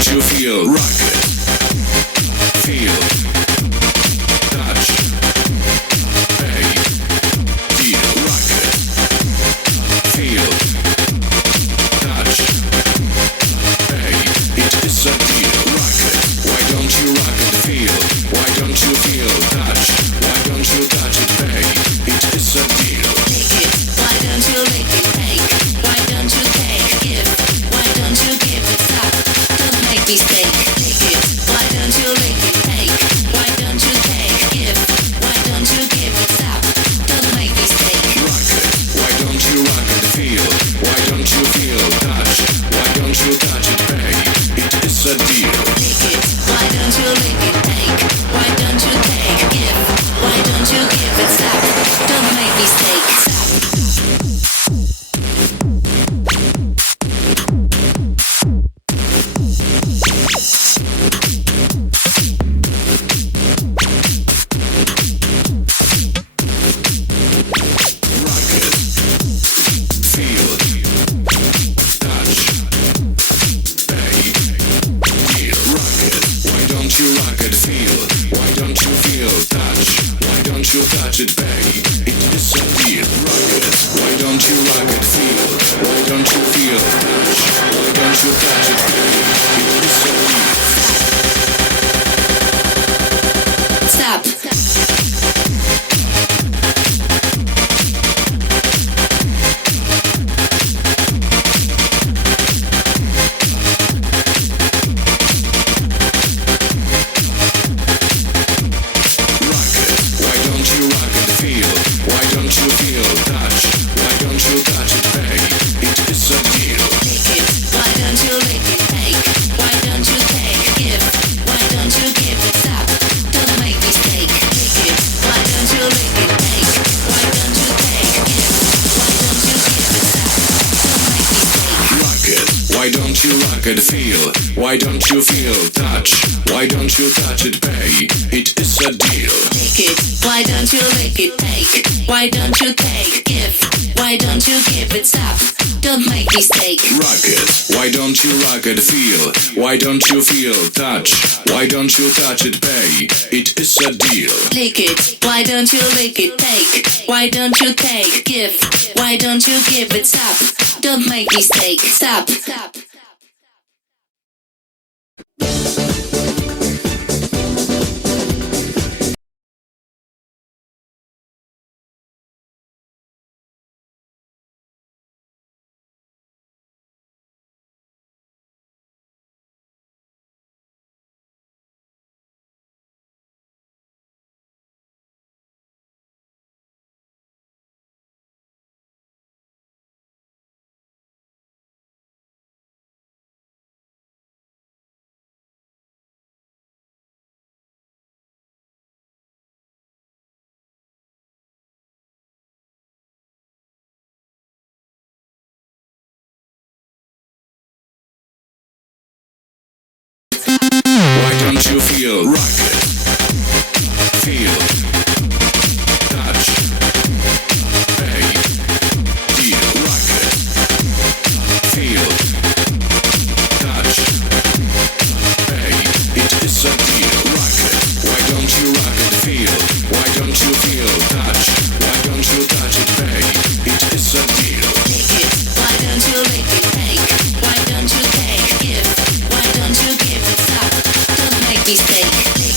don't you feel rocket? Feel, touch, pay, deal, rocket. Feel, touch, pay, it is a deal, rocket. Why don't you rock it, feel? Why don't you feel, touch? Why don't you touch it, pay? It is a deal. Lick it, why don't you lick it, take? Why don't you take, give? Why don't you give it, stop? Don't make me stake. Lick it, why don't you lick it, take? Why don't you take, give? Why don't you give it, stop? Don't make me stake. Rocket, why don't you rock it, feel? Why don't you feel, touch? Why don't you touch it, pay? It is a deal. Lick it, why don't you lick it, take? Why don't you take, give? Why don't you give it, stop? Don't make me stake. Stop. Rocket, feel, touch, pay, deal. Rocket, why don't you rock it, feel? Why don't you feel, touch? Why don't you touch it, pay? It is a deal. Rocket, why don't you rock it, feel? Why don't you feel, touch? Why don't you touch it, pay? It is a deal. Stop. Rocket, why don't you rock it, feel? Why don't you feel, touch? Why don't you touch it, pay? It is a deal. Lick it, why don't you lick it, take? Why don't you take, give? Why don't you give it, stop? Don't make me stake. Lick it, why don't you lick it, take? Why don't you take, give? Why don't you give it, stop? Don't make me stake. Rocket, why don't you rock it, feel? Why don't you feel, touch? Why don't you touch it, pay? It is a deal. Lick it, why don't you lick it, take? Why don't you take, give? Why don't you give it, stop? Don't make me stake. Rocket, why don't you rock it, feel? Why don't you feel, touch? Why don't you touch it, pay? It is a deal. Lick it, why don't you lick it, take? Why don't you take, give? Why don't you give it, stop? Don't make me stake. Stop. Stop. Why don't you feel rocket? Feel, touch, pay, deal. Rocket, feel, touch, pay. It is a deal. Rocket, why don't you rock it? Feel, why don't you feel, touch? Why don't you touch it? Pay. It is a deal. Lick it, why don't you lick it, take? Why don't you take, give? Why don't you give it, stop? Don't make me stake.